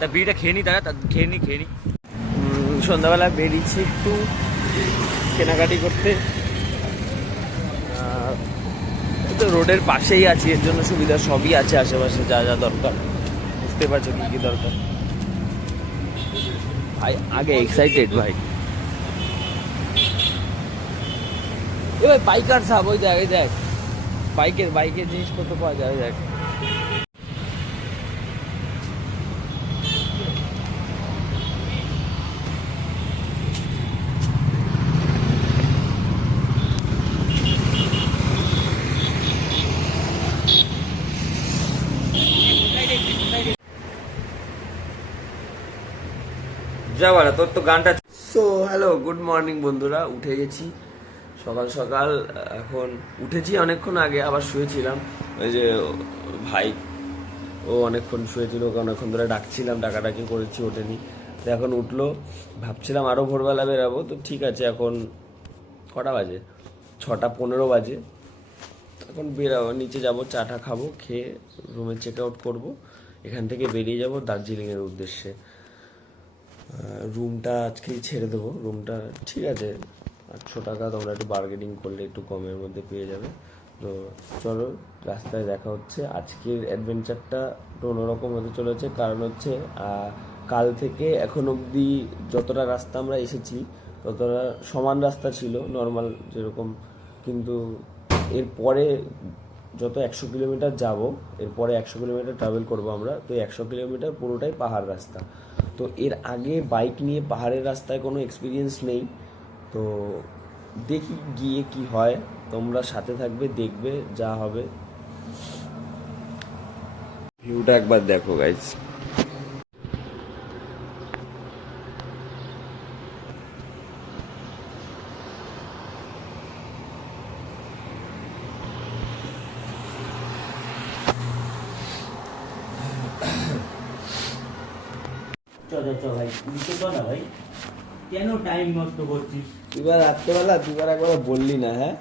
তা বিড়িটা খেয়ে নি দাদা, খেয়ে নি। সন্ধ্যাবেলা বেরিয়েছি একটু কেনাকাটি করতে। তো রোডের পাশেই আছি, এর জন্য সুবিধা সবই আছে আশেপাশে, যা যা দরকার বুঝতে পারছো কি কি দরকার। ভাই আগে এক্সাইটেড ভাই। এ ভাই বাইকার সাব, ওই দেখ ওই দেখ বাইকের জিনিসপত্র পাওয়া যায়, ওই দেখ। যাওয়া তোর তো গানটা। সো হ্যালো, গুড মর্নিং বন্ধুরা। উঠে গেছি সকাল সকাল, এখন উঠেছি অনেকক্ষণ আগে, আবার শুয়েছিলাম। ওই যে ভাই ও অনেকক্ষণ শুয়েছিল, ওকে অনেকক্ষণ ধরে ডাকছিলাম, ডাকাডাকি করেছি, ওঠেনি। তো এখন উঠলো, ভাবছিলাম আরও ভোরবেলা বেরাবো। তো ঠিক আছে, এখন কটা বাজে? 6:15 বাজে। এখন বেরাবো, নিচে যাব, চাটা খাবো, খেয়ে রুমে চেক আউট করবো। এখান থেকে বেরিয়ে যাব দার্জিলিংয়ের উদ্দেশ্যে। রুমটা আজকেই ছেড়ে দেবো। রুমটা ঠিক আছে 800 টাকা, তোমরা একটু বার্গেনিং করলে একটু কমের মধ্যে পেয়ে যাবে। তো চলো, রাস্তায় দেখা হচ্ছে। আজকের অ্যাডভেঞ্চারটা একটু অন্যরকম হতে চলেছে, কারণ হচ্ছে কাল থেকে এখন অবধি যতটা রাস্তা আমরা এসেছি ততটা সমান রাস্তা ছিল, নর্মাল যেরকম। কিন্তু এরপরে যত 100 কিলোমিটার যাব, এরপরে 100 কিলোমিটার ট্রাভেল করবো আমরা। তো 100 কিলোমিটার পুরোটাই পাহাড় রাস্তা। তো এর আগে বাইক নিয়ে পাহাড়ের রাস্তায় কোনো এক্সপিরিয়েন্স নেই। তো দেখি গিয়ে কি হয়, তোমরা সাথে থাকবে, দেখবে যা হবে। ভিউটা একবার দেখো গাইস। চল ভাই, উঠতে তো না ভাই, কেন টাইম নষ্ট করছিস? তুইবার রাত্রেবেলা তুইবার একবার বললি না, হ্যাঁ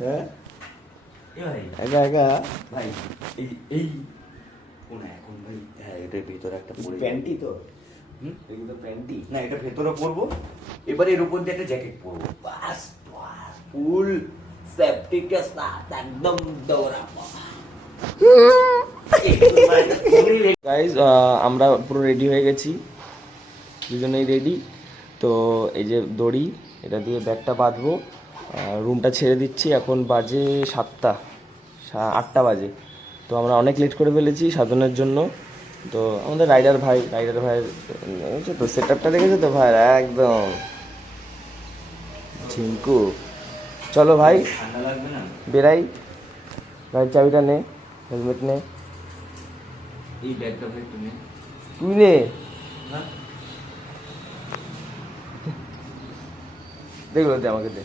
হ্যাঁ একা একা ভাই এই কোনা এখন ভাই, হ্যাঁ এটার ভিতরে একটা পরে প্যান্টি তো, এগুলো তো প্যান্টি না, এটা ভেতরে পরবো। এবার এর উপর দিয়ে একটা জ্যাকেট পরবো, বাস ফুল সেফটি কে সাথ একদম দৌড়াবো। গাইজ আমরা পুরো রেডি হয়ে গেছি, দুজনেই রেডি। তো এই যে দড়ি, এটা দিয়ে ব্যাগটা বাঁধবো। রুমটা ছেড়ে দিচ্ছি, এখন বাজে 8টা বাজে। তো আমরা অনেক লেট করে ফেলেছি সাধনের জন্য। তো আমাদের রাইডার ভাইয়ের হচ্ছে তো, সেট আপটা দেখেছো তো ভাই, একদম ঝিঙ্কু। চলো ভাই ঠান্ডা লাগবে না? বেরাই। গাড়ির চাবিটা নে, হেলমেট নে, এই ব্যাগটা ভাই তুমি তুই নে। হ্যাঁ দেখলো দে, আমাকে দে।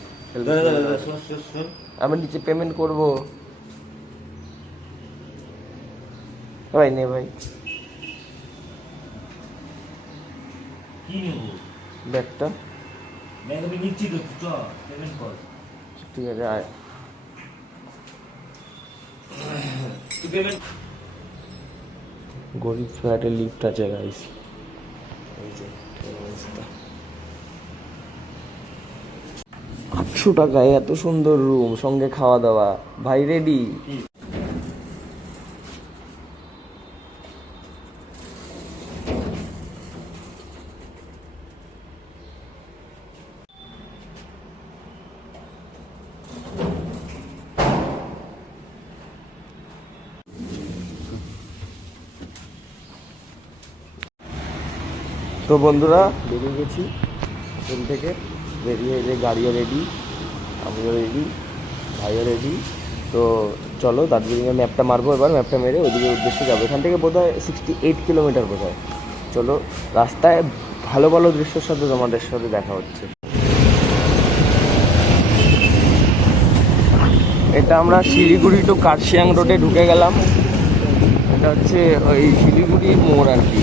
আমি নিচে পেমেন্ট করবো ভাই, নে ভাই কি নেবো? ব্যাগটা। ব্যাগ আমি নিচ্ছি তো, চ পেমেন্ট কর। ঠিক আছে আয়। তুই পেমেন্ট। গরিব ফ্ল্যাটে লিফট আছে গাইস, এই যে 800 টাকায় এত সুন্দর রুম, সঙ্গে খাওয়া দাওয়া। ভাই রেডি? তো বন্ধুরা বেরিয়ে গেছি রুম থেকে, বেরিয়ে যে গাড়িও রেডি, আমিও রেডি, ভাইও রেডি। তো চলো দার্জিলিংয়ের ম্যাপটা মারবো, এবার ম্যাপটা মেরে ওইদিকে উদ্দেশ্যে যাবো। এখান থেকে বোধ হয় 68 কিলোমিটার বোধ হয়। চলো, রাস্তায় ভালো ভালো দৃশ্যের সাথে তোমাদের সাথে দেখা হচ্ছে। এটা আমরা শিলিগুড়ি টু কার্শিয়াং রোডে ঢুকে গেলাম। এটা হচ্ছে ওই শিলিগুড়ির মোড় আর কি,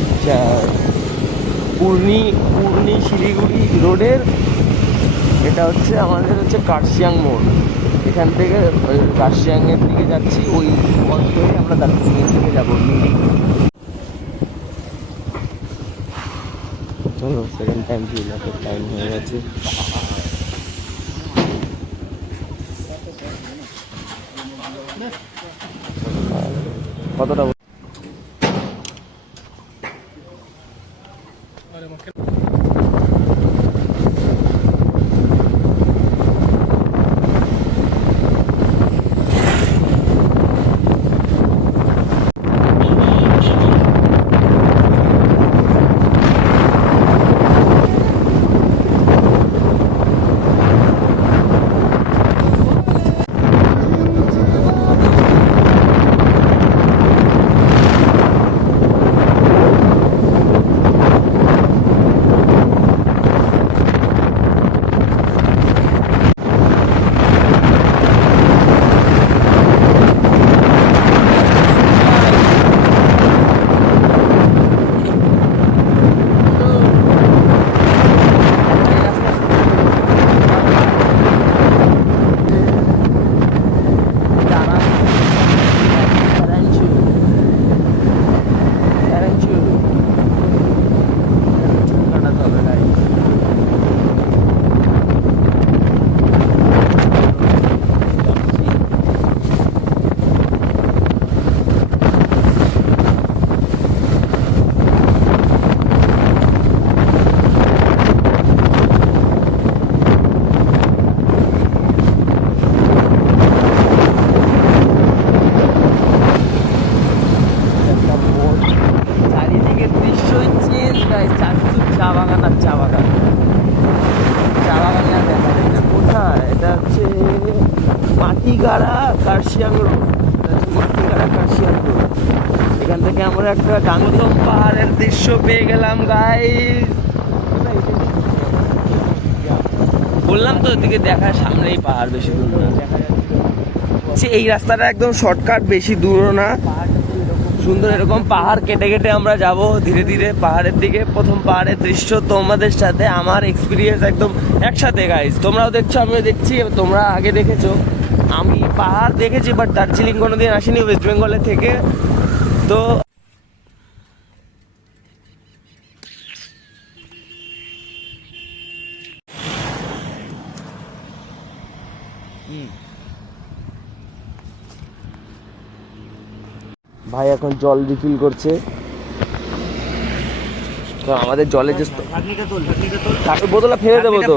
পূর্ণি শিলিগুড়ি রোডের। এটা হচ্ছে আমাদের হচ্ছে কার্শিয়াং মোড়। এখান থেকে ওই কার্শিয়াংয়ের দিকে যাচ্ছি, ওই পথ ধরে আমরা দার্জিলিংয়ের দিকে যাবো। সেকেন্ড টাইম ফিল আপের টাইম হয়ে গেছে। কতটা চারিদিকে দৃশ্যই চেঞ্জ গাইস, চারদিকে চা বাগান আর চা বাগান। চা বাগানে আর দেখা যায় না। কোথায় এটা? হচ্ছে মাটিগাড়া কার্শিয়াং রোড। এটা হচ্ছে মাটিগাড়া কার্শিয়াং রোড। এখান থেকে আমরা একটা ডাঙ্গম পাহাড়ের দৃশ্য পেয়ে গেলাম গাইস। বললাম তো ওদিকে দেখা, সামনেই পাহাড়, বেশি দূর না। এই রাস্তাটা একদম শর্টকাট, বেশি দূরও না। সুন্দর এরকম পাহাড় কেটে কেটে আমরা যাব ধীরে ধীরে পাহাড়ের দিকে। প্রথম পাহাড়ের দৃশ্য তোমাদের সাথে আমার এক্সপিরিয়েন্স একদম একসাথে গাইস। তোমরাও দেখছো, আমিও দেখছি, তোমরা আগে দেখেছো। আমি পাহাড় দেখেছি বাট দার্জিলিং কোনোদিন আসিনি, ওয়েস্ট বেঙ্গলের থেকে। তো ভাই এখন জল রিফিল করছে। তো আমাদের জলের যে বোতলটা ফেলে দেবো তো।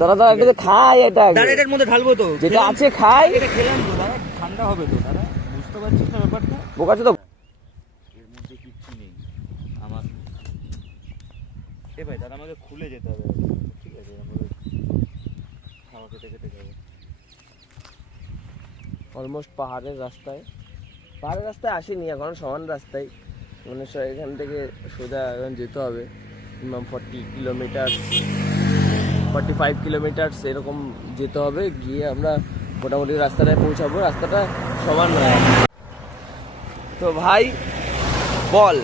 দাদা দাদা এটা খাই, এটা এটার মধ্যে ঢালবো তো, যেটা আছে খাই। এটা খেলাম তো দাদা, ঠান্ডা হবে তো দাদা, বুঝতে পারছিস না ব্যাপারটা? বোকাচ্ছে তো। এর মধ্যে কিচ্ছু নেই আমার। ভাই দাদা আমাকে খুলে যেতে হবে, ঠিক আছে? আমাদের হাওয়া কেটে কেটে যাবে। অলমোস্ট পাহাড়ের রাস্তায় আসেনি এখন, সমান রাস্তায়। মানে এখান থেকে সোজা এখন যেতে হবে মিনিমাম 45 কিলোমিটার এরকম যেতে হবে। গিয়ে আমরা মোটামুটি রাস্তাটায় পৌঁছাবো। রাস্তাটা সমান নয়। তো ভাই বল,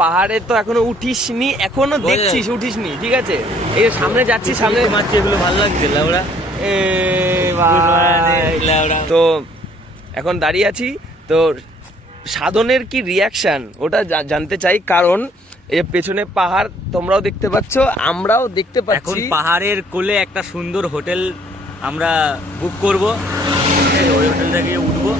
পাহাড়ে তো এখনো উঠিসনি, এখনো দেখছিস, উঠিসনি, ঠিক আছে? এই সামনে যাচ্ছি, সামনে মারছে, এগুলো ভালো লাগছে লাউড়া। তো এখন দাঁড়িয়ে আছি। তো সাধনের কি রিয়াকশন ওটা জানতে চাই, কারণ এই পেছনে পাহাড় তোমরাও দেখতে পাচ্ছ, আমরাও দেখতে এখন পাচ্ছি। পাহাড়ের কোলে একটা সুন্দর হোটেল আমরা বুক করব, ওই হোটেলটা গিয়ে উঠবো।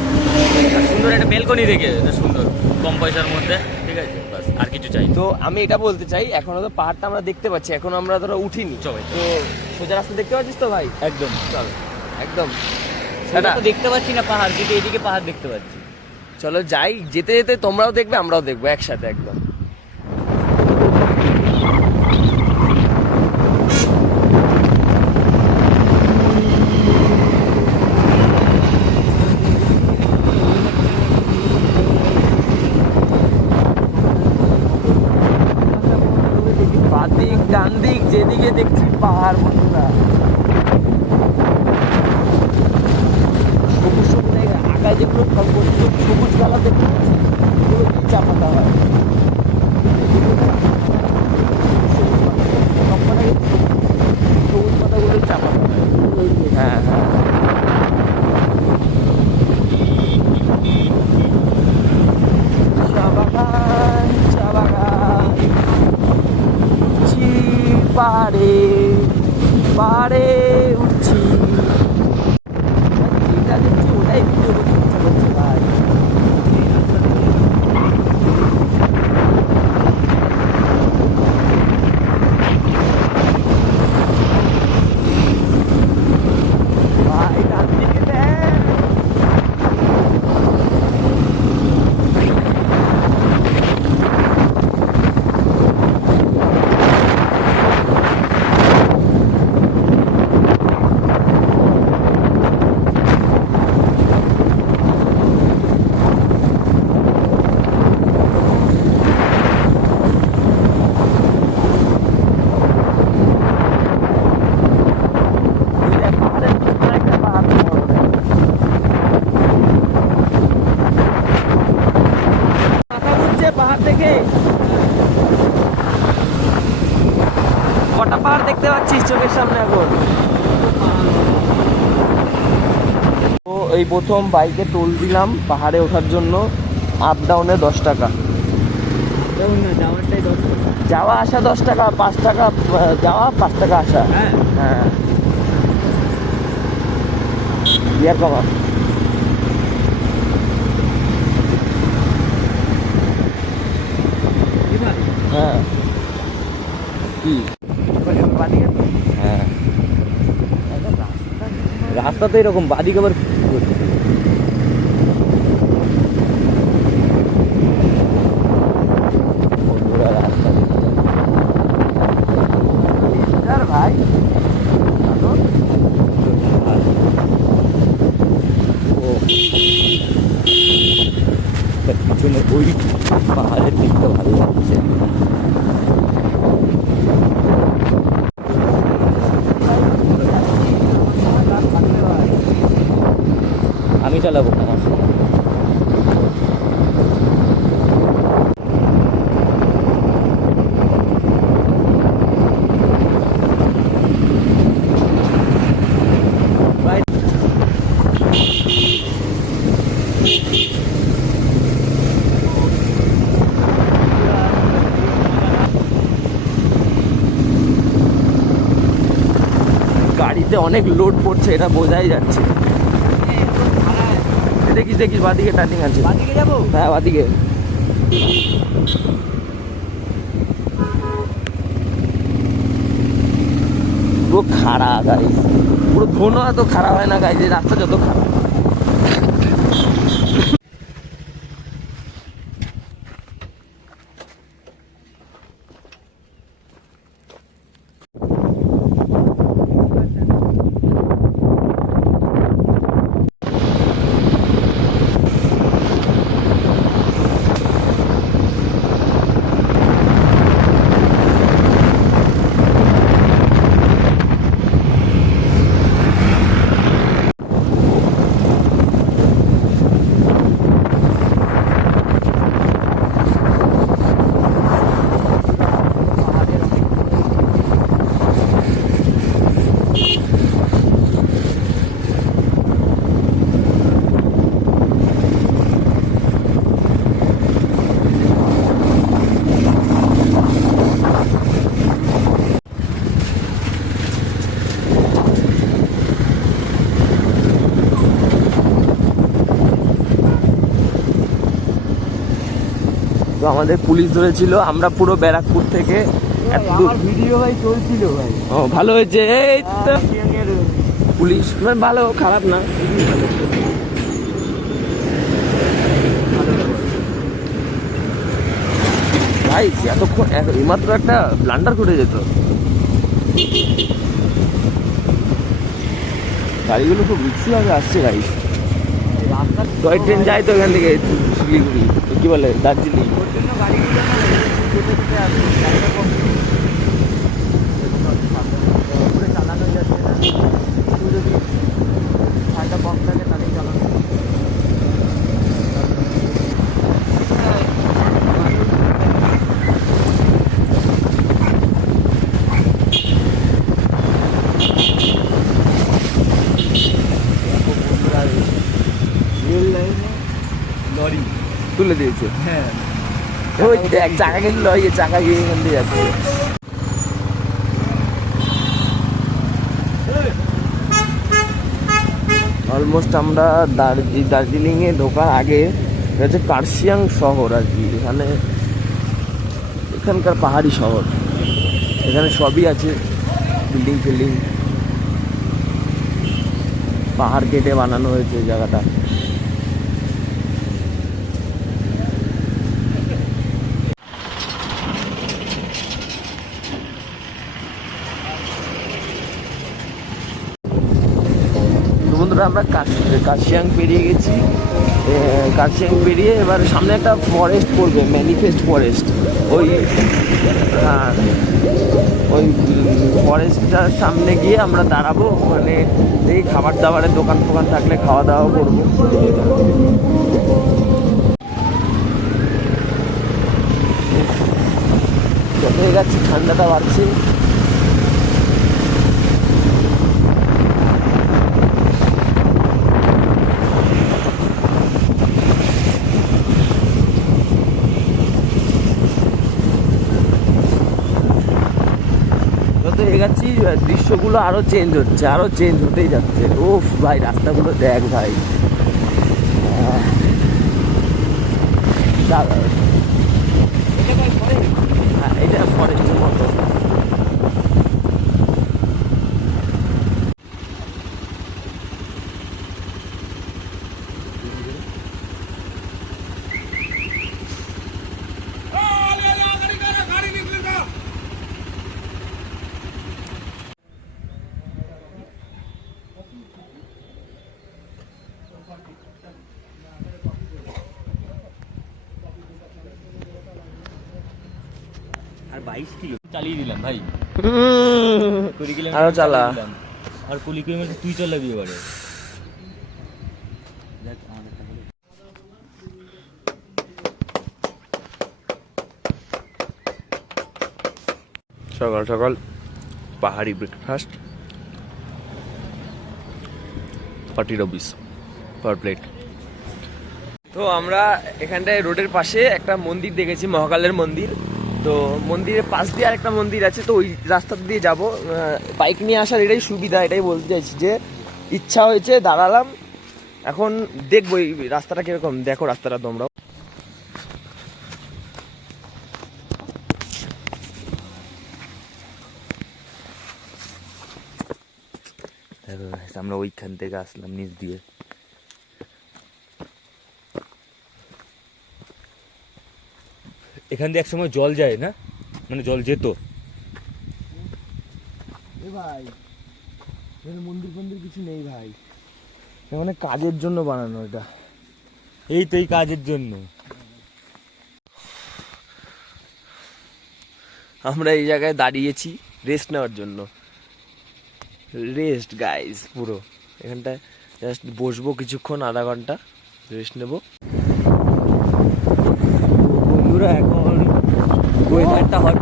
আর সুন্দর একটা বেলকনি দেখে, সুন্দর কম পয়সার মধ্যে, ঠিক আছে? বাস, আর কিছু চাই। তো আমি এটা বলতে চাই, এখনো তো পাহাড়টা আমরা দেখতে পাচ্ছি, এখন আমরা ধরো উঠিনি। চলো। তো সোজা রাস্তা দেখতে পাচ্ছিস তো ভাই? একদম চলো একদম। সেটা তো দেখতে পাচ্ছি না পাহাড়, কিন্তু এদিকে পাহাড় দেখতে পাচ্ছি। চলো যাই, যেতে যেতে তোমরাও দেখবে আমরাও দেখবো একসাথে একদম। বাদিক ডান দিক যেদিকে দেখছি পাহাড় বন্ধুরা। সবুজ সবুজ আঁকা যেগুলো সবুজ কালার দেখতে পাচ্ছি, এগুলো কি চা পাতা হয়। সবুজ পাতাগুলো চা পাতা হয়। হ্যাঁ হ্যাঁ, চা বাগান চা বাগান। পাহাড়ে উঠছি, যেটা দেখছি ওটাই ভিডিও করতে ইচ্ছা করছে ভাই। ভাই ডান দিকে দেখ। পাহাড় থেকে কটা পাহাড় দেখতে পাচ্ছিস চোখের সামনে এখন? তো এই প্রথম বাইকে টোল দিলাম পাহাড়ে ওঠার জন্য, আপ ডাউনে 10 টাকা, যাওয়া আসা 10 টাকা, 5 টাকা যাওয়া, 5 টাকা আসা। হ্যাঁ ইয়ার কমা। হ্যাঁ কি হ্যাঁ রাস্তা তো এরকম, বাদিকে আবার রাস্তা ভাই পিছনে ওই পাহাড়ের দিকটা ভালো লাগছে। আমি চালাবো আমার গাড়িতে অনেক লোড পড়ছে, এটা বোঝাই যাচ্ছে। দেখিস দেখিস বাদিকে টার্নিং আছে, বাদিকে যাবো। হ্যাঁ বাদিকে। পুরো খাড়া গাইস, পুরো ধোনো এত খারাপ হয় না গাইস, রাস্তা যত খারাপ। তো আমাদের পুলিশ ধরেছিল, আমরা পুরো ব্যারাকপুর থেকে ভিডিও ভাই চলছিল ভাই। ও ভালো হয়েছে, এই তো পুলিশ মানে ভালো, খারাপ না। ভাই এতক্ষণ এইমাত্র একটা ব্লান্ডার করে যেত, গাড়িগুলো খুব রিক্সি ভাবে আসছে গাড়ি। টয় ট্রেন যায় তো এখান থেকে শিলিগুড়ি, কি বলে দার্জিলিং। চালানো যাচ্ছে না, যদি ঠান্ডা কম থাকে তাহলেই চালানো। লরি তুলে দিয়েছে, হ্যাঁ ওই এক চাকা গেলে লরি, চাকা গিয়ে এখান দিয়ে যাচ্ছে। অলমোস্ট আমরা দার্জিলিংয়ে ঢোকার আগে এটা হচ্ছে কার্শিয়াং শহর আর কি। এখানকার পাহাড়ি শহর, এখানে সবই আছে, বিল্ডিং ফিল্ডিং, পাহাড় কেটে বানানো হয়েছে এই জায়গাটা। বন্ধুরা আমরা কার্শিয়াং পেরিয়ে গেছি। কার্শিয়াং পেরিয়ে এবার সামনে একটা ফরেস্ট পড়বে, ম্যানিফেস্ট ফরেস্ট। ওই ফরেস্টটার সামনে গিয়ে আমরা দাঁড়াবো, মানে এই খাবার দাবারের দোকান ফোকান থাকলে খাওয়া দাওয়া করবো। যত যাচ্ছি ঠান্ডাটা বাড়ছে। এগাচ্ছি দৃশ্যগুলো আরো চেঞ্জ হচ্ছে, আরো চেঞ্জ হতেই যাচ্ছে। ওফ ভাই, রাস্তাগুলো দেখ ভাই, এটা ফরেস্টের মতো। আর 22 কিলো চালিয়ে দিলাম ভাই, 20 কিলোমিটার আরো চালা। আর 20 কিলোমিটার তুই চালাবি এবারে। সকাল সকাল পাহাড়ি ব্রেকফাস্ট, 40 rupees পার প্লেট। তো আমরা এখানটায় রোডের পাশে একটা মন্দির দেখেছি, মহাকালের মন্দির। তো মন্দিরের পাশ দিয়ে আরেকটা মন্দির আছে, তো ওই রাস্তা দিয়ে যাব। বাইক নিয়ে আসার এটাই সুবিধা, এটাই বলতে চাইছি যে ইচ্ছা হয়েছে দাঁড়ালাম, এখন দেখবো এই রাস্তাটা কিরকম। দেখো রাস্তাটা তোমরাও। আমরা ওইখান থেকে আসলাম নিচ দিয়ে। এখান দিয়ে একসময় জল যায় না, মানে জল যেত। ভাই মন্দির ফন্দির কিছু নেই ভাই, মানে কাজের জন্য বানানো এটা। এই তো এই কাজের জন্য আমরা এই জায়গায় দাঁড়িয়েছি রেস্ট নেওয়ার জন্য। রেস্ট গাইজ, পুরো এখানটায় জাস্ট বসবো কিছুক্ষণ, আধা ঘন্টা রেস্ট নেবো। বন্ধুরা এখন ওয়েদারটা হট,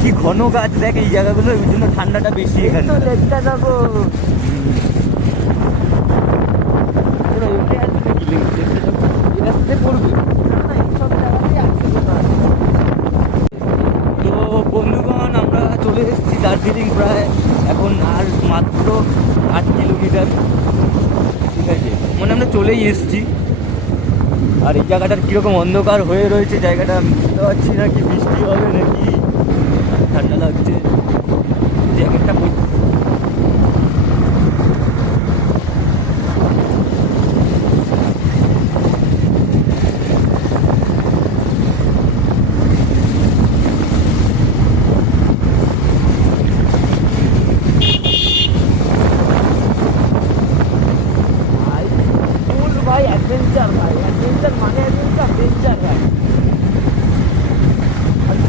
কি ঘন গাছ দেখ এই জায়গাগুলো, ওই জন্য ঠান্ডাটা বেশি এখানে। তো বন্ধুগণ আমরা চলে এসেছি দার্জিলিং, প্রায় এখন আর মাত্র 8 কিলোমিটার। ঠিক আছে, মানে আমরা চলেই এসেছি। আর এই জায়গাটার কীরকম অন্ধকার হয়ে রয়েছে জায়গাটা, আমি বুঝতে পারছি না কি বৃষ্টি হবে নাকি ঠান্ডা লাগছে জ্যাকেটটা।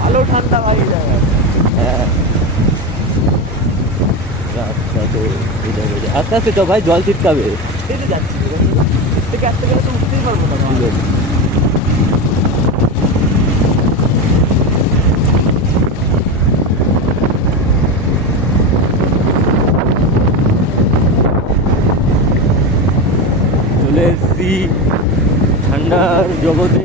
ভালো ঠান্ডা ভাই জায়গায়। আচ্ছা, তো আস্তে আস্তে তো ভাই জল ছিটকাবে। যাচ্ছি থেকে আসতে গেলে তো উঠতেই পারবো না। চলে এসছি ঠান্ডার জগতে।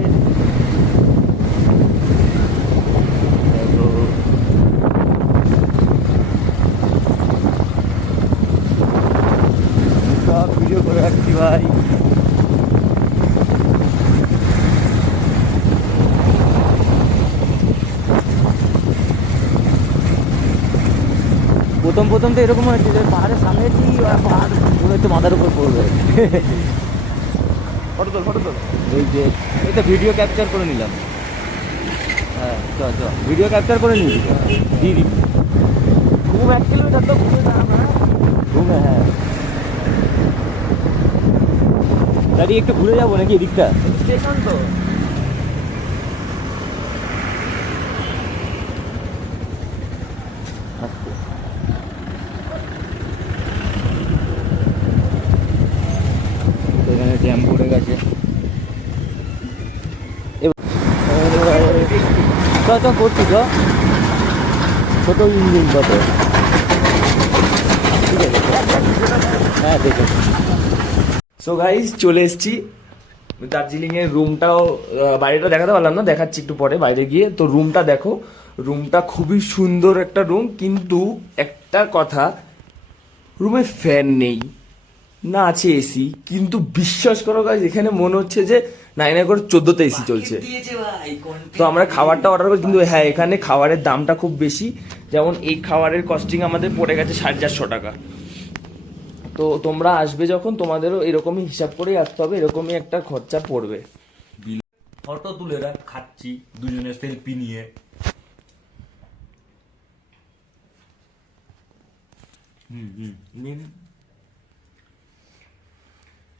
ভাই। প্রথম প্রথম তো এরকম হয়েছে যে পাহাড়ের সামনে পাহাড় মনে হচ্ছে মাথার উপর পড়বে। ফটো তোল, ফটো তোল। এই যে এই তো ভিডিও ক্যাপচার করে নিলাম। হ্যাঁ চ ভিডিও ক্যাপচার করে নিবি, দিয়ে দিবি। ঘুম 1 কিলোমিটার তো ঘুরে না আমরা। ঘুমে, হ্যাঁ দাঁড়িয়ে একটু ঘুরে যাবো নাকি এদিকটা? স্টেশন তো। এখানে জ্যাম পড়ে গেছে। চ করছি চ, ছোট ইঞ্জিন কত, ঠিক আছে হ্যাঁ দেখো। সো গাইস চলে এসেছি দার্জিলিং এর রুমটাও, বাইরেটা দেখাতে পারলাম না, দেখাচ্ছি একটু পরে বাইরে গিয়ে। তো রুমটা দেখো, রুমটা খুবই সুন্দর একটা রুম, কিন্তু একটা কথা, রুমে ফ্যান নেই, না আছে এসি, কিন্তু বিশ্বাস করো গাইস এখানে মনে হচ্ছে যে 9 করে 14তে এসি চলছে। তো আমরা খাবারটা অর্ডার করি, কিন্তু হ্যাঁ এখানে খাবারের দামটা খুব বেশি। যেমন এই খাবারের কস্টিং আমাদের পড়ে গেছে 450 টাকা। তো তোমরা আসবে যখন তোমাদেরও এরকমই হিসাব করেই আসতে হবে, এরকমই একটা খরচা পড়বে। ফটো তুলে রাখ, খাচ্ছি দুজনে সেলফি নিয়ে।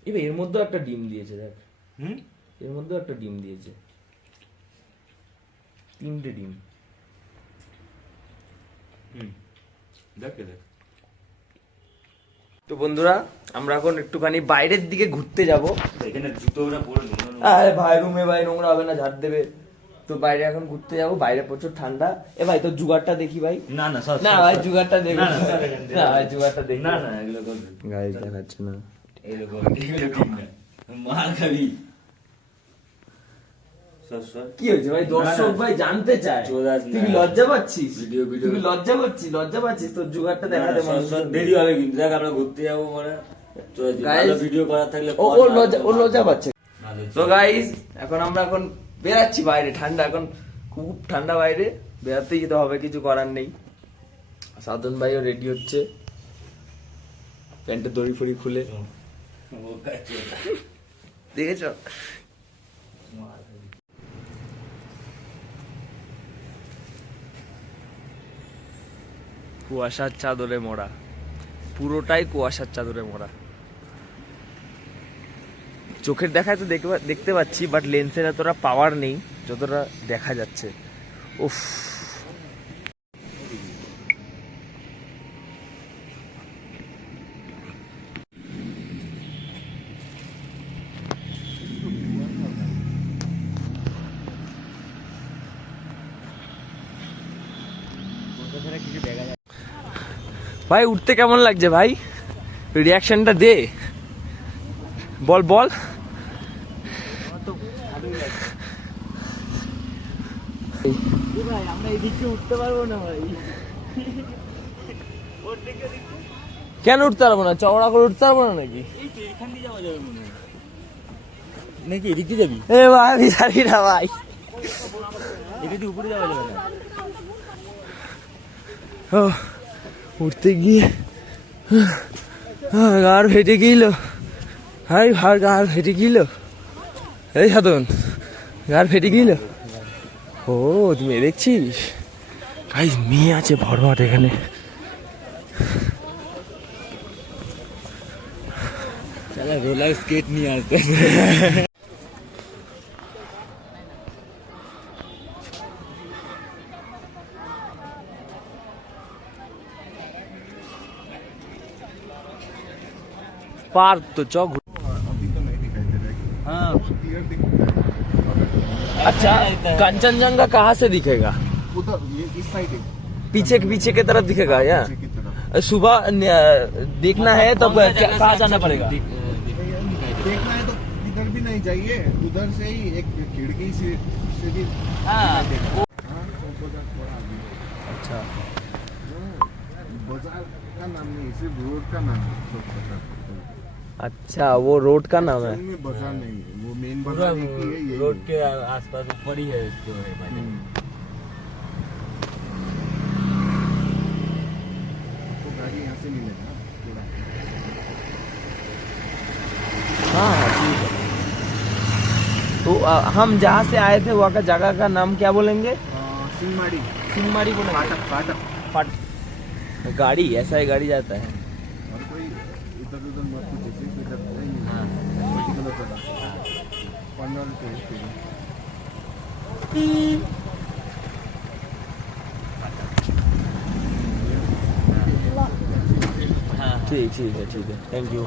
এবার এর মধ্যেও একটা ডিম দিয়েছে, দেখ হুম, এর মধ্যেও একটা ডিম দিয়েছে, 3টে ডিম। দেখ। তো বন্ধুরা আমরা এখন একটুখানি বাইরের দিকে ঘুরতে যাব। এখানে জুতোটা পরে নে। আরে ভাই রুমে ভাই নোংরা হবে না, ঝাড় দেবে। তো বাইরে এখন ঘুরতে যাব, বাইরে প্রচুর ঠান্ডা। এ ভাই তোর জুগাড়টা দেখি ভাই। না না ভাই জুগাড়টা দেখি, না, না ভাই জুগাড়টা দেখি। না এগুলো কর, গাইস দেখাচ্ছে না। এগুলো কর, এগুলো ঠিক না, মার খাবি। সর কি হয়েছে ভাই? দর্শক না, না। ভাই জানতে চায়, চোদাস না। তুই লজ্জা পাচ্ছিস? ভিডিও। তুই লজ্জা পাচ্ছিস তোর জুগাড়টা দেখাতে? দেরি হবে কিন্তু, দেখ আমরা ঘুরতে যাবো মানে Guys, ভিডিও করা থাকলে ও লজ্জা পাচ্ছে। তো গাইস এখন বেরাচ্ছি বাইরে, ঠান্ডা এখন খুব ঠান্ডা বাইরে, বেরাতেই যেতে হবে, কিছু করার নেই। সাধন ভাইও রেডি হচ্ছে, প্যান্টের দড়ি ফড়ি খুলে, দেখেছ? কুয়াশার চাদরে মোড়া, পুরোটাই কুয়াশার চাদরে মোড়া। চোখের দেখায় তো দেখতে পাচ্ছি, বাট লেন্সের এতটা পাওয়ার নেই যতটা দেখা যাচ্ছে। উফ, ভাই উঠতে কেমন লাগছে ভাই? রিয়াকশনটা দে, বল। ভাই আমরা এদিকে উঠতে পারবো না ভাই। কেন উঠতে পারবো না? চওড়া করে উঠতে পারবো না নাকি? এই তো এখান দিয়ে যাওয়া যাবে মনে হয় নাকি? এদিক দিয়ে যাবি? এ ভাই আমি জানি না ভাই, এদিক দিয়ে উপরে যাওয়া যাবে না। উঠতে গিয়ে গাড় ফেটে গেল, হাই ভাই গাড় ফেটে গেল। এই সাধন গাড় ফেটে গেল। ও তুমি দেখছিস গাইস, মেয়ে আছে ভরভাট এখানে। রোলার স্কেট নিয়ে আসতে। पार्क तो चौक। हाँ अच्छा कंचनजंगा कहाँ से दिखेगा? उधर ये इस साइड है, पीछे की तरफ दिखेगा या? पीछे की तरफ। सुबह देखना है तो कहाँ जाना पड़ेगा? देखना है तो इधर भी नहीं जाइए, उधर से ही एक खिड़की से भी हाँ हाँ, वो बाजार थोड़ा आगे है। अच्छा बाजार का नाम नहीं, सिर्फ रोड का नाम है, चौक बाजार। अच्छा वो रोड का नाम है। में बाजार नहीं है, वो मेन पूरा बाजार एक ही है, यही रोड है। के आसपास ऊपर ही है जो है बाजार। तो गाड़ी यहाँ से मिलेगा ना थोड़ा। हाँ हाँ ठीक है। तो हम जहाँ से आए थे वहाँ का जगह का नाम क्या बोलेंगे? सिंगमाड़ी सिंगमारी बोलेंगे। फाटक फाटक। फाट गाड़ी ऐसा ही गाड़ी जाता है। और कोई इधर उधर मत कुछ जैसे इधर है नहीं। हाँ पर्टिकुलर जगह 15 रुपये किलो। हाँ ठीक है थैंक यू।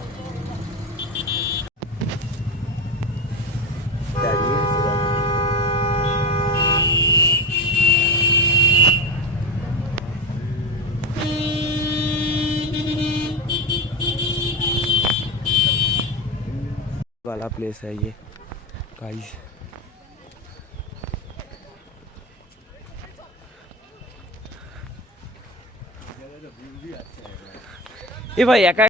वाला प्लेस है ये गाइस। ये भाई एका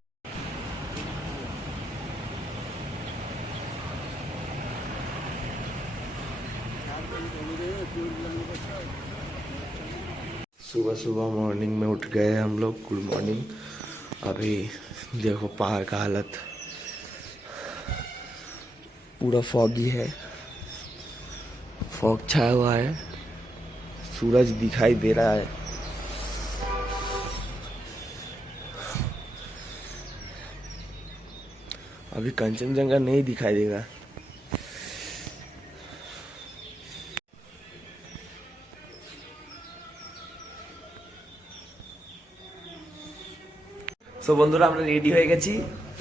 सुबह मॉर्निंग में उठ गए हम लोग। Good morning. अभी देखो पहाड़ का हालत पूरा फॉगी है, फॉग छाया हुआ है, सूरज दिखाई दे रहा है। अभी कंचनजंगा नहीं दिखाई देगा। সো বন্ধুরা আমরা রেডি হয়ে গেছি,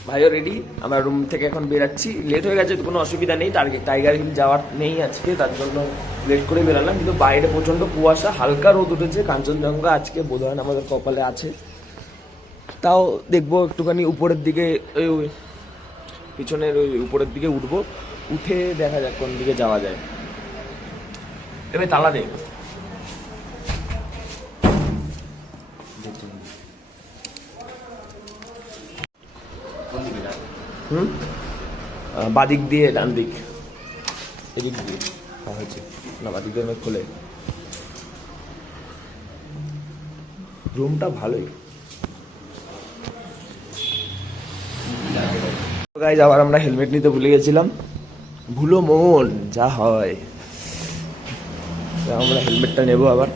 ভাইও রেডি। আমরা রুম থেকে এখন বেরাচ্ছি। লেট হয়ে গেছে তো কোনো অসুবিধা নেই, টাইগার হিল যাওয়ার নেই আজকে, তার জন্য লেট করে বেরালাম। কিন্তু বাইরে প্রচণ্ড কুয়াশা, হালকা রোদ উঠেছে। কাঞ্চনজঙ্ঘা আজকে বোধহয় আমাদের কপালে আছে। তাও দেখবো একটুখানি উপরের দিকে, ওই পিছনের ওই উপরের দিকে উঠবো, উঠে দেখা যাক কোন দিকে যাওয়া যায়। এবার তালা দে। বাদিক দিয়ে ডান দিক, এদিক দিয়ে হয়েছে না, বাদিক দিয়ে খোলে। রুমটা ভালোই। গাইজ আবার আমরা হেলমেট নিতে ভুলে গেছিলাম। ভুলো মন যা হয়। আমরা হেলমেটটা নেবো আবার।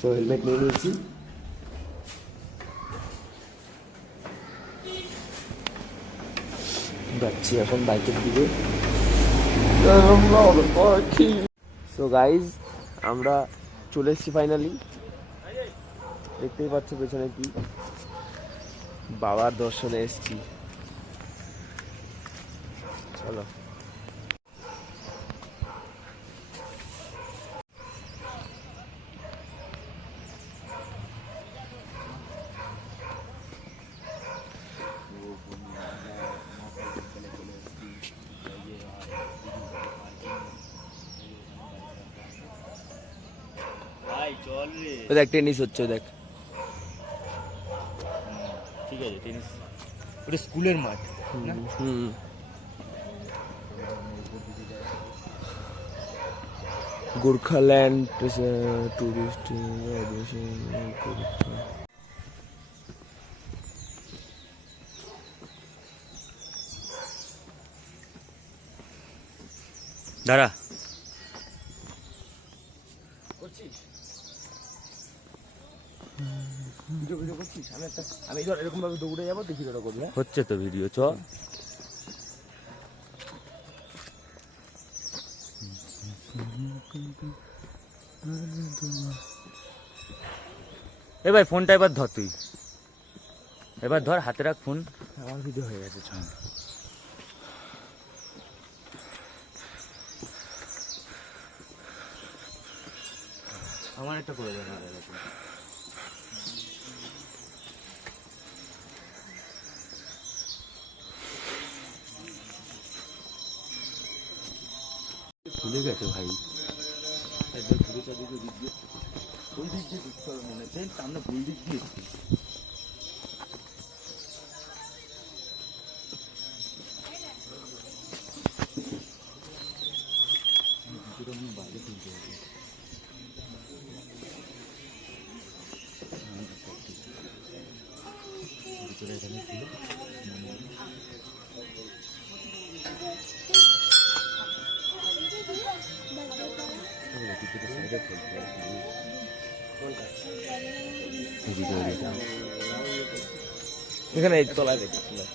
তো হেলমেট নিয়ে নিয়েছি। যাচ্ছি এখন বাইকের দিকে। সো গাইজ আমরা চলে এসেছি ফাইনালি। দেখতেই পাচ্ছ পেছনে কি, বাবার দর্শনে এসেছি। চলো ভাই চল রে। দেখ টেনিস হচ্ছে, দেখ। ঠিক আছে টেনিস, ওটা স্কুলের মাঠ না? হুম গোর্খাল্যান্ড টুরিস্ট দাঁড়া। আমি ধর এরকম ভাবে দৌড়ে যাবো, দেখি তোরা করবে। হচ্ছে তো ভিডিও, চ। এ ভাই ফোনটা এবার ধর, তুই এবার ধর, হাতে রাখ ফোন। আমার ভিডিও হয়ে গেছে। আমার একটা করে দেন। ভুলে গেছে ভাই। একবার ঘুরে চারদিকে দিক দিয়ে, ওই দিক দিয়ে ঢুকতে হবে মনে হচ্ছে, সামনে ভুল দিক দিয়ে। এখানে এই তলায় দেখেছিলাম।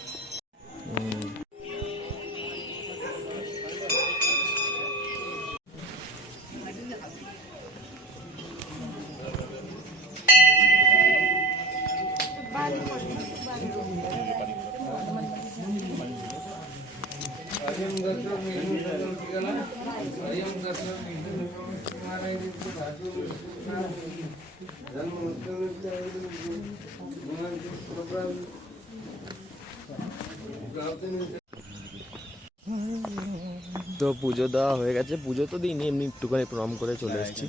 তো পুজো দেওয়া হয়ে গেছে, পুজো তো দিইনি, এমনি একটুখানি প্রণাম করে চলে এসেছি।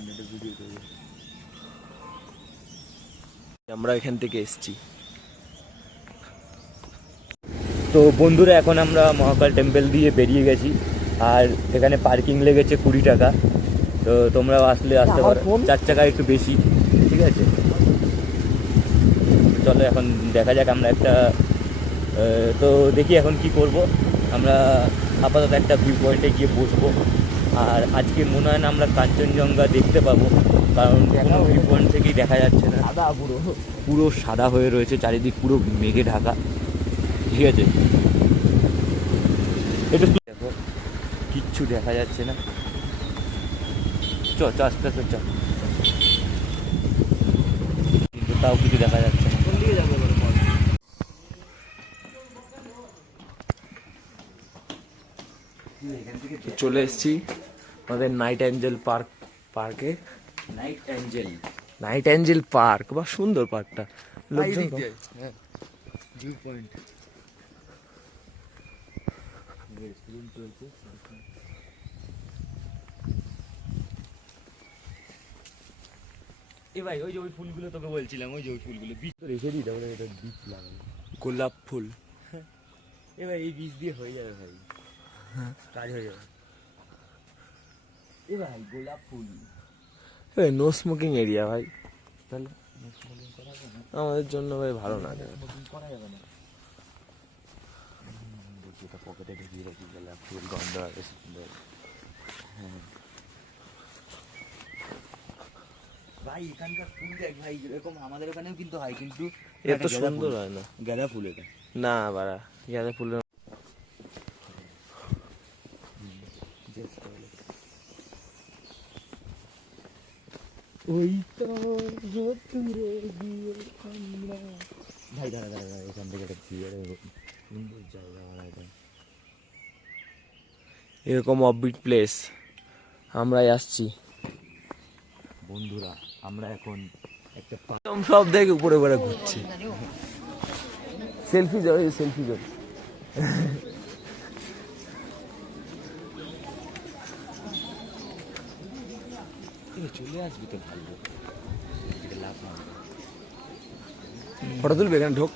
আমরা এখান থেকে এসেছি। তো বন্ধুরা এখন আমরা মহাকাল টেম্পল দিয়ে বেরিয়ে গেছি, আর এখানে পার্কিং লেগেছে 20 টাকা। তো তোমরাও আসলে আসতে পারো, 4 টাকা একটু বেশি, ঠিক আছে। চলো এখন দেখা যাক, আমরা একটা তো দেখি এখন কি করব। আমরা আপাতত একটা ভিউ পয়েন্টে গিয়ে বসবো, আর আজকে মনে হয় না আমরা কাঞ্চনজঙ্ঘা দেখতে পাবো, কারণ কোনো ভিউ পয়েন্ট থেকেই দেখা যাচ্ছে না, সাদা পুরো সাদা হয়ে রয়েছে চারিদিক, পুরো মেঘে ঢাকা, ঠিক আছে। একটু দেখো, কিচ্ছু দেখা যাচ্ছে না। চ আস্তে আস্তে চ, কিন্তু তাও কিছু দেখা যাচ্ছে না। চলে এসেছি আমাদের নাইট অ্যাঞ্জেল পার্কে। নাইট অ্যাঞ্জেল পার্ক, বা সুন্দর পার্কটা, লোকজন ভিউ পয়েন্ট। এ ভাই, ওই যে ওই ফুলগুলো তোকে বলছিলাম, ওই যে ওই ফুলগুলো বীজ তো রেখে দিই, তাহলে এটা বীজ লাগানো। গোলাপ ফুল। এ ভাই, এই বীজ দিয়ে হয়ে যাবে ভাই, কাজ হয়ে যাবে। এ ভাই, গোলাপ ফুল। নো স্মোকিং এরিয়া ভাই, তাহলে আমাদের জন্য ভাই ভালো না। করা যাবে না। এটা পকেটে ঢুকিয়ে রাখি, গোলাপ ফুল গন্ধ হবে সুন্দর। হ্যাঁ ভাই, এখানকার ফুল দেখ ভাই, এরকম আমাদের ওখানেও কিন্তু হয়, কিন্তু এত সুন্দর হয় না। গাঁদা ফুল এটা না বাড়া, গাঁদা ফুলের ওই তো দূরে গিয়ে আমরা। ভাই দাঁড়া, এখান থেকে একটা সুন্দর জায়গা বানায় এটা। এরকম অফবিট প্লেস আমরাই আসছি বন্ধুরা। আমরা এখন একটা সব দেখে উপরে উপরে ঘুরছি। সেলফি যাও, সেলফি যাও। চলে আসবি তো ভালো, লাভ না। ফটো তুলবে, এখানে ঢোক।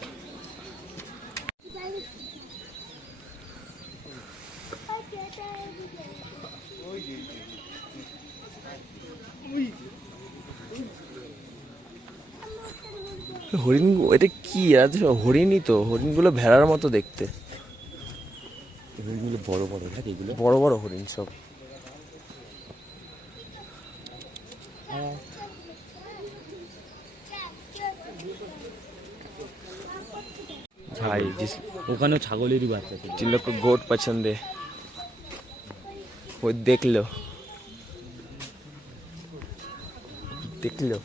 হরিণ, এটা কি? হরিণই তো, হরিণগুলো ভেড়ার মতো দেখতে, এগুলো বড় বড় থাকে, এগুলো বড় বড় হরিণ সব। भाई ওখানেও ছাগলেরই বাচ্চা ছিল। जिन लोग को गोट पसंद है वो देख लो, देख लो।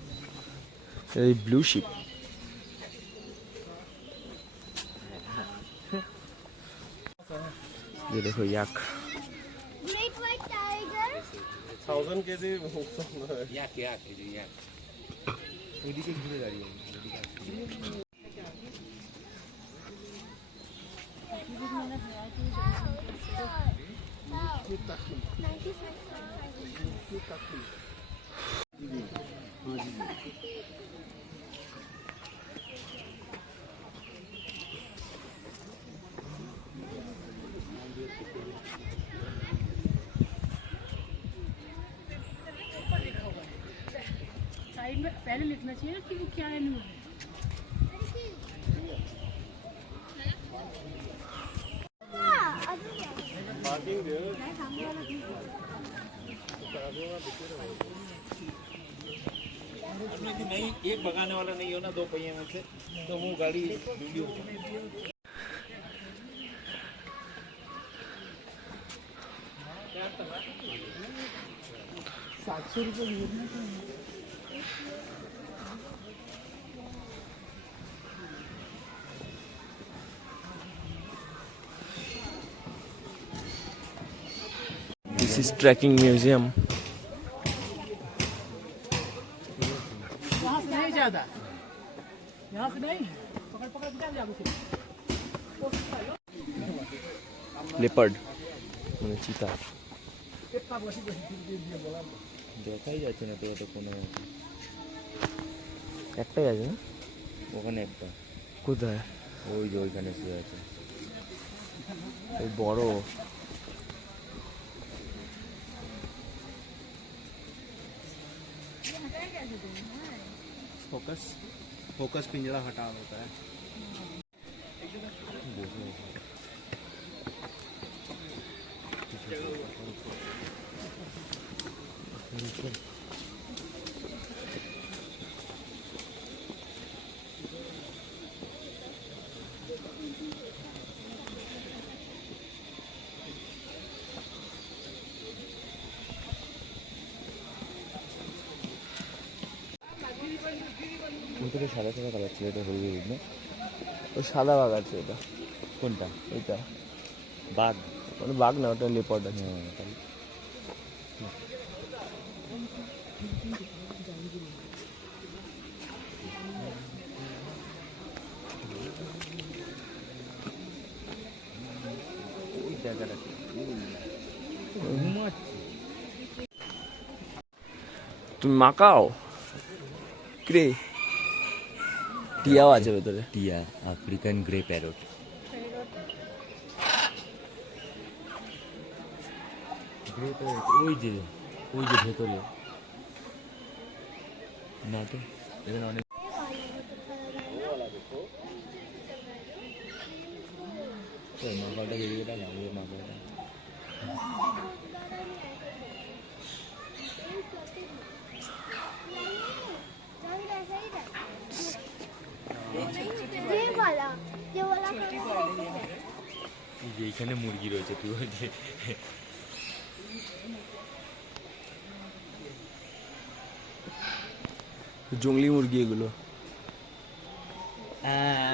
ये ब्लू शिप, ये देखो याक। Great white tiger. 1000 kg ইয়াক ইয়াক, এই যে ইয়াক। ওইদিকে ঘুরে দাঁড়িয়ে साइड में पहले लिखना चाहिए ना कि वो क्या एनिमल है। नहीं, एक भगाने वाला नहीं हो ना 2 पहिए में से, तो वो गाड़ी video This is trekking museum. Leopard মানে চিতা দেখাই যাচ্ছে না তো এটা কোনো একটাই আছে না? ওখানে একটা কোথায়? ওই যে ওইখানে শুয়ে আছে ওই বড় फोकस फोकस पिंजरा हटा होता है। কোনটা সাদা সাদা কালার ছিল, এটা হলুদ না? ওই সাদা বাঘ আছে এটা। কোনটা? এটা বাঘ? মানে বাঘ না, ওটা লেপার্ড আছে। হ্যাঁ তাহলে ওই জায়গাটা তুমি মাকাও কিরে? টিয়াও আছে ভেতরে। টিয়া, African grey parrot. Grey parrot ওই যে ভেতরে না তো, এখানে অনেক মাকাটা বেরিয়ে গেল না, ওই মাকাটা ये वाला এই যে এখানে মুরগি রয়েছে, তুই ওই যে জঙ্গলি মুরগি এগুলো।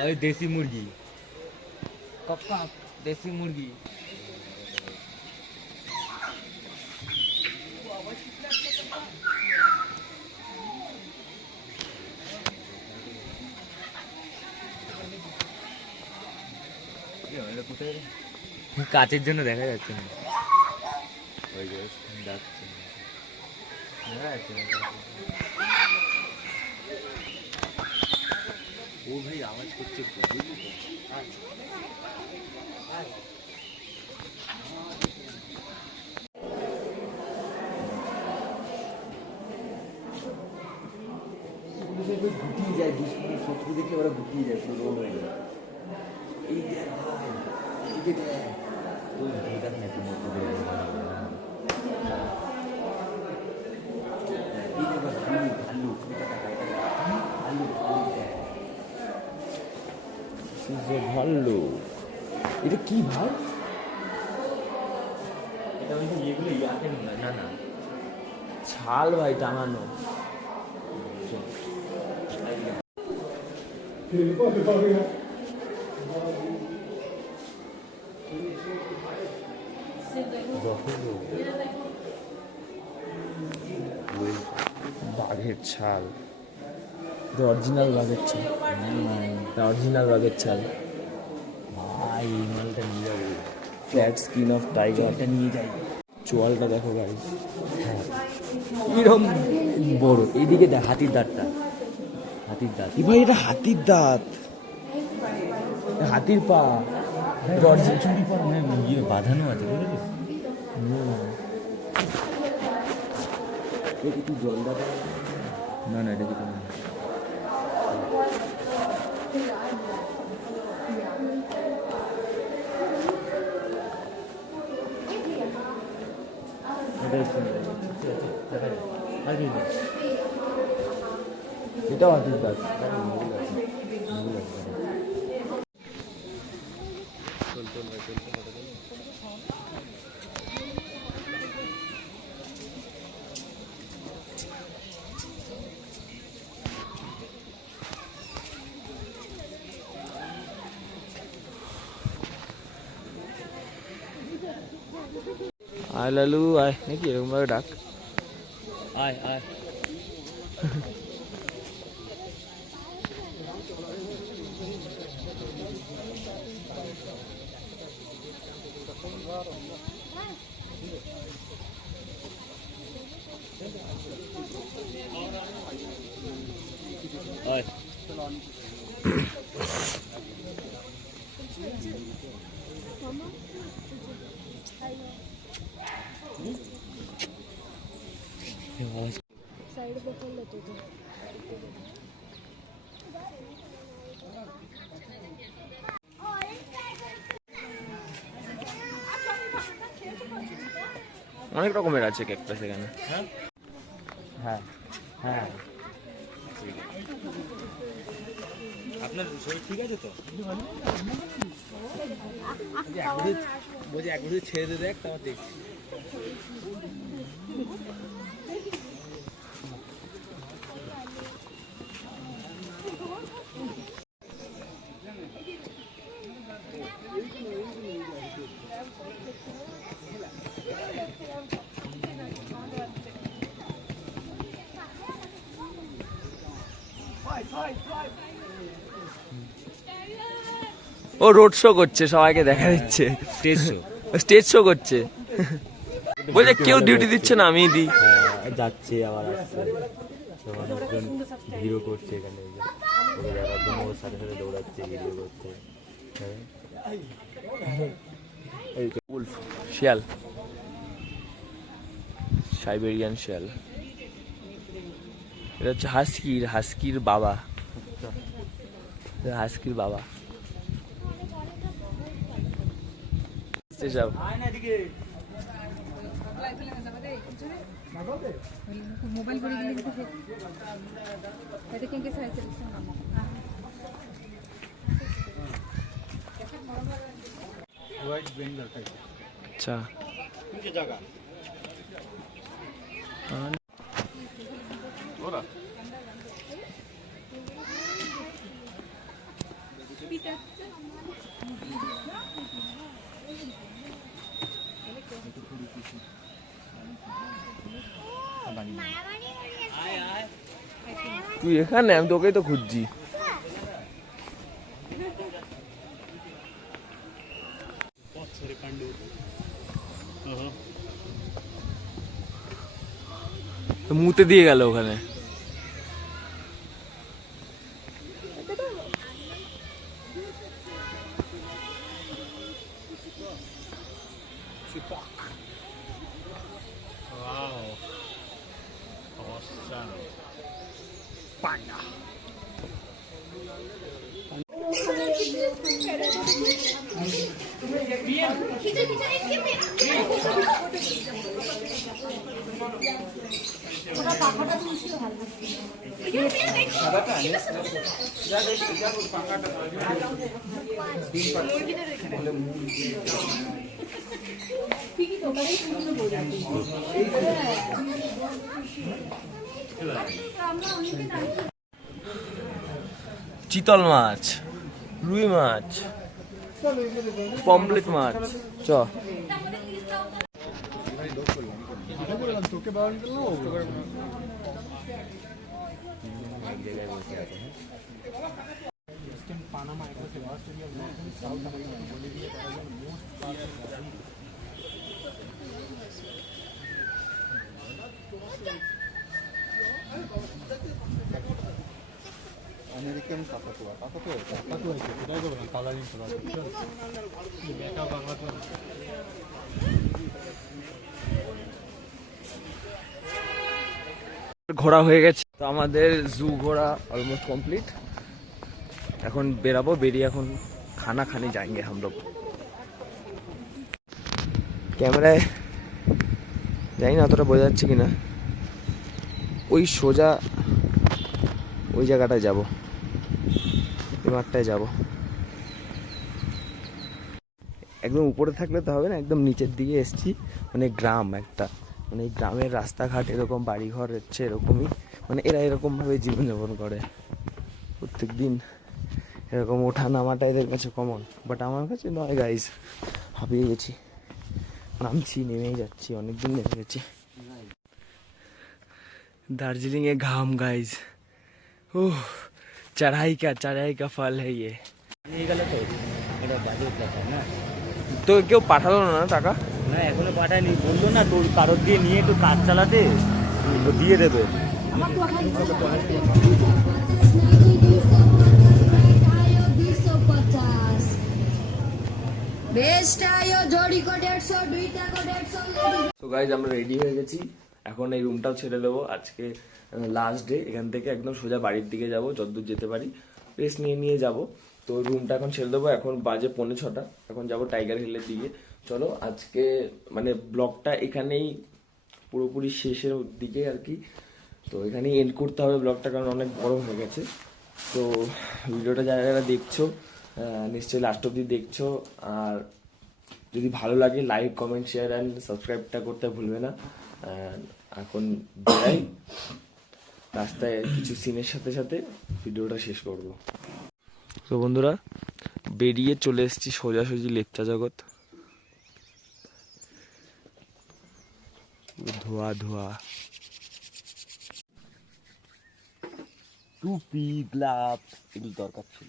ওই দেশি মুরগি, কপ্পা দেশি মুরগি। কাচের জন্য দেখা যাচ্ছে না, ওই যে যাচ্ছে দেখা যাচ্ছে না। ও ভাই আওয়াজ করছে, গুটিয়ে যায়, দুশ্মনী শত্রু দেখে ওরা গুটিয়ে যায়, পুরো রোল হয়ে যায়। এই দেখ ভাই, এদিকে দেখ। ওই ভিড়টা নাকি মতো এই দেখ ভাল্লুক, ভাল্লুক, ভাল্লুক। এটা কি ভাই? এটা ওই যে ইয়েগুলো ইয়াতে না না ছাল ভাই টাঙানো। বাঘের ছাল, অরিজিনাল বাঘের ছাল, অরিজিনাল বাঘের ছাল। ভাই এই মালটা নিয়ে যাবো, ফ্ল্যাট স্কিন অফ টাইগার। এটা নিয়ে যাই। চোয়ালটা দেখো ভাই, এরকম বড়। এইদিকে দেখ হাতির দাঁতটা, হাতির দাঁত। কি ভাই এটা হাতির দাঁত, হাতির পা। দরজা চুরি পর ইয়ে বাঁধানো আছে, বুঝলি? একটু জল দাদা। না না এটা কিছু না। এটাও হাতির দাঁত। আয় লালু আয়, নাকি এরকম ভাবে ডাক। আয় আয়। আয়। साइड पे खोल लेते थे অনেক রকমের আছে ক্যাকটাস এখানে। হ্যাঁ হ্যাঁ আপনার শরীর ঠিক আছে তো? বলছি এক বছর ছেড়ে দে, দেখ তারপর দেখছি। ও রোড শো করছে, সবাইকে দেখা দিচ্ছে। Stage show. স্টেজ শো করছে। বলছে কেউ ডিউটি দিচ্ছে না, আমি দিই। যাচ্ছে আবার আসছে, সবার লোকজন ভিড়ও করছে এখানে, ওকে দেখার জন্য ওর সাথে সাথে দৌড়াচ্ছে, ভিডিও করছে। উলফ শিয়াল, সাইবেরিয়ান শিয়াল। এটা হচ্ছে হাস্কির বাবা। হাস্কির বাবা সব। মোবাইল করে গেলে এটা কেন সাইজ আচ্ছা তুই এখানে, আমি তোকেই তো খুঁজছি। মুতে দিয়ে গেল ওখানে। চিতল মাছ, রুই মাছ, পমপ্লেট মাছ। চ তোকে বারণ করলো আমেরিকান কাকাতুয়া আছে, সেটাই করবো না, কালারিং করা এটা বাংলা তো। ঘোরা হয়ে গেছে তো, আমাদের জু ঘোরা অলমোস্ট কমপ্লিট। এখন বেরাবো, বেরিয়ে এখন খানা খানে যাएंगे हम लोग। ক্যামেরায় জানি না অতটা বোঝা যাচ্ছে কিনা, ওই সোজা ওই জায়গাটায় যাব, ওই মাঠটায় যাব। একদম উপরে থাকলে তো হবে না, একদম নিচের দিকে এসছি, মানে গ্রাম একটা, মানে এই গ্রামের রাস্তাঘাট এরকম, বাড়িঘর হচ্ছে এরকমই, মানে এরা এরকমভাবে জীবনযাপন করে প্রত্যেক দিন। এরকম ওঠা নামাটা এদের কাছে কমন, বাট আমার কাছে নয় গাইজ। হাঁপিয়ে গেছি, নামছি, নেমেই যাচ্ছি, অনেকদিন নেমে গেছি। দার্জিলিংয়ে ঘাম গাইজ, ও চড়াই কা ফল है ये। নিয়ে গেলে তো এটা বাজেট ব্যাপার না। তো কেউ পাঠালো না টাকা? না এখনো পাঠায়নি, বললো না তোর কারোর দিয়ে নিয়ে একটু কাজ চালাতে, তো দিয়ে দেবে। তো গাইজ আমরা রেডি হয়ে গেছি, এখন এই রুমটাও ছেড়ে দেবো। আজকে লাস্ট ডে, এখান থেকে একদম সোজা বাড়ির দিকে যাব, যতদূর যেতে পারি রেস্ট নিয়ে যাব। তো রুমটা এখন ছেড়ে দেবো, এখন বাজে 5:45, এখন যাব টাইগার হিলের দিকে। চলো আজকে মানে ব্লগটা এখানেই পুরোপুরি শেষের দিকে আর কি, তো এখানেই এন্ড করতে হবে ব্লগটা, কারণ অনেক বড় হয়ে গেছে। তো ভিডিওটা যারা যারা দেখছো নিশ্চয়ই লাস্ট অব্দি দেখছো, আর যদি ভালো লাগে লাইক, কমেন্ট, শেয়ার অ্যান্ড সাবস্ক্রাইবটা করতে ভুলবে না। এখন বেরাই, রাস্তায় কিছু সিনের সাথে সাথে ভিডিওটা শেষ করব। তো বন্ধুরা বেরিয়ে চলে এসেছি সোজাসুজি লেপচা জগৎ, ধোয়া ধোয়া। টুপি, গ্লাভস এগুলো দরকার ছিল।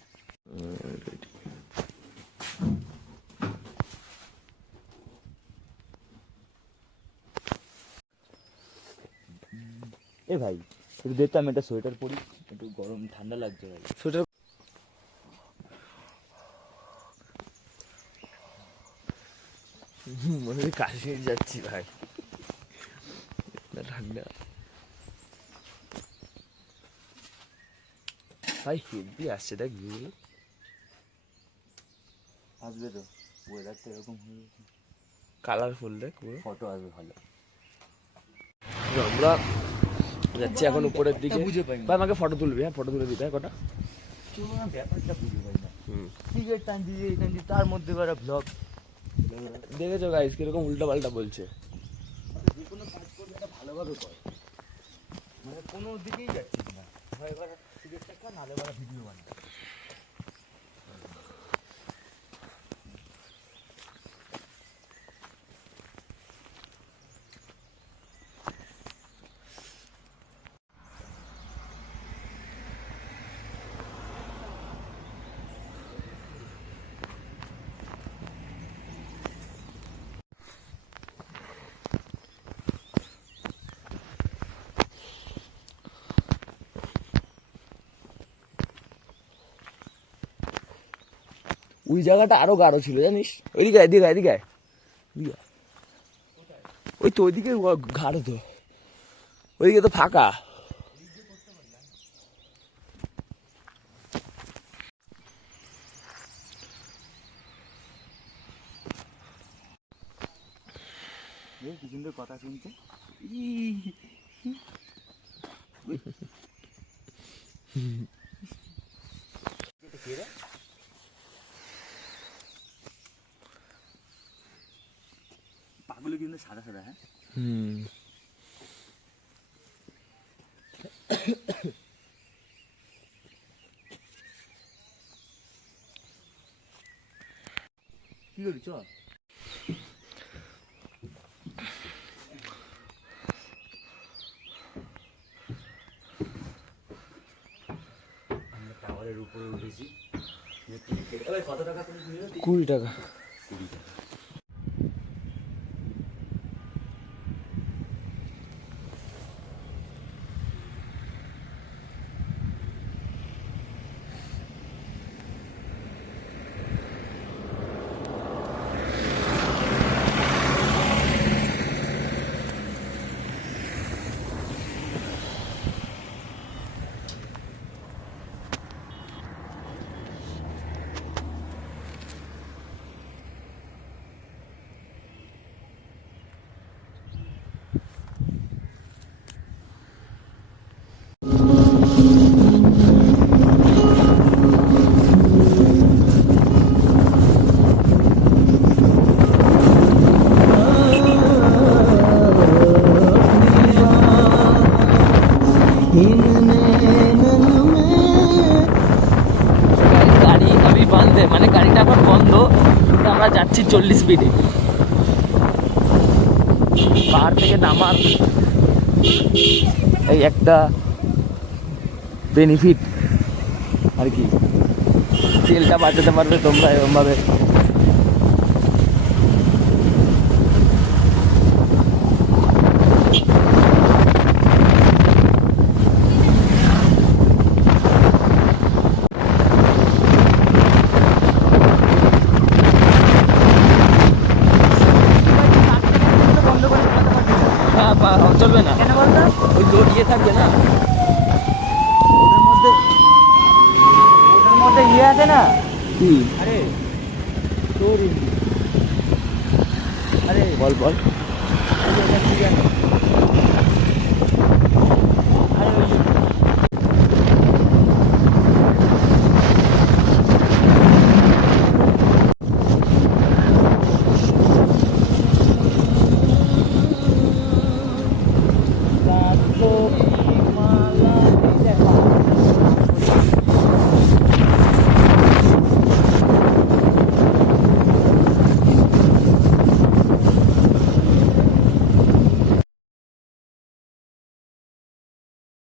এ ভাই একটু দে তো, আমি একটা সোয়েটার পরি, একটু গরম ঠান্ডা লাগছে ভাই। সোয়েটার মনে হয় কাশ্মীর যাচ্ছি ভাই, ঠান্ডা ভাই, হেভি আসছে দেখ ভিউগুলো। আসবে তো, ওয়েদারটা এরকম হয়ে গেছে, কালারফুল দেখ পুরো, ফটো আসবে ভালো। আমরা যাচ্ছি এখন উপরের দিকে। বুঝে পাই না। ভাই আমাকে ফটো তুলবি, হ্যাঁ ফটো তুলে দিতে হয় কটা। চলো না, ব্যাপারটা বুঝে পাই না। টিকিট টাইম দিয়ে এখান দিয়ে, তার মধ্যে এবার ব্লগ। দেখেছো গাইস কিরকম উল্টা পাল্টা বলছে। যে কোনো কাজ করলে এটা ভালোভাবে কর, মানে কোনো দিকেই যাচ্ছিস না, হয় এবার টিকিটটা কর, নাহলে এবার ভিডিও বানা। ওই জায়গাটা আরো গাঢ় ছিল জানিস, ওইদিকে এদিকে এদিকে ওই তো ওইদিকে গাঢ়, তো ওইদিকে তো ফাঁকা। কি সুন্দর কথা শুনছে। পাগুলো কিন্তু সাদা সাদা, হ্যাঁ। কি করি চ। আমরা টাওয়ারের উপরে উঠেছি। কত টাকা তুমি দিলে? 20 টাকা। 20 টাকা। আমরা যাচ্ছি 40 স্পিডে। পাহাড় থেকে নামার এই একটা বেনিফিট আর কি, তেলটা বাঁচাতে পারবে তোমরা এরকমভাবে। চলবে না কেন বলতো, ওই লোড ইয়ে থাকবে না ওটার মধ্যে ইয়ে আছে না কি, আরে তোর আরে বল